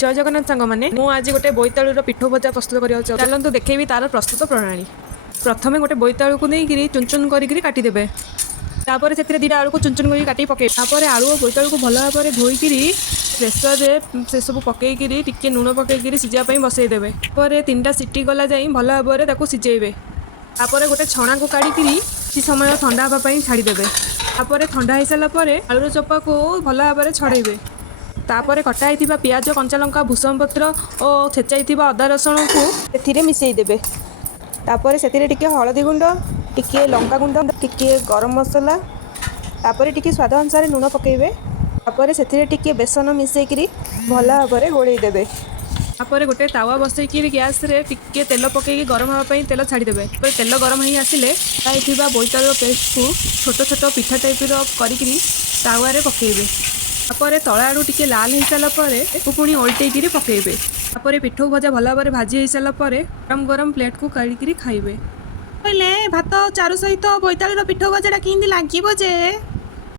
जय जगन्नाथ सांग मैंने मुझे गोटे बोईतालुर पिठो भजा प्रस्तुत करवा चलतु देखेबी तार प्रस्तुत प्रणाली। प्रथमे गोटे बोईतालू को नहीं चुन चुन करके काटिदेवे। तापर से दुटा आलू को चुन चुन कर काटी पके तापर आलू और बोईतालू को भल भाव में धोईकी प्रेसर से सब पकईकि टिके लुण पकईकि सिझापी बसईदेवे। पर 3टा सीटी गला जाए भल भाव में सिझेबे। तापर गोटे छणा को काढ़ी किसी समय ठंडा हाँपाई छाड़देवे। तापर ठंडा हो सारापर आलूर चोपा को भल भाव में छड़ेबे। तापर कटाई पियाज कंचा लंका भूसम पत्र और छेचाई अदा रसुण को मिसईदेवे। तापर से हलदी गुंड टिके लंका गुंड टिके गरम मसला तापर टिके स्वाद अनुसार लुण पकेबे। तापर से बेसन मिसेकरी भल भाव में गोलैदेवे। तापर गोटे तावा बसईकि गैस रे टिके तेल पकईकि गरम हाँपाई तेल छाड़देवे। तेल गरम हो आसिले बोईतालू पेस्ट को छोट छोट पिठा टाइप करी तावा रे पकेबे। तापर तला आड़ू टिके लाल हो सारापर पुणी ओल्टेकि पकेबे। तापर पिठो भजा भल भाव में भाजी हो सारापर गरम गरम प्लेट को काढ़ी खाइबे। कहले भात चारू सहित बोईतालूर पिठो भजाटा केमती लागिबो जे।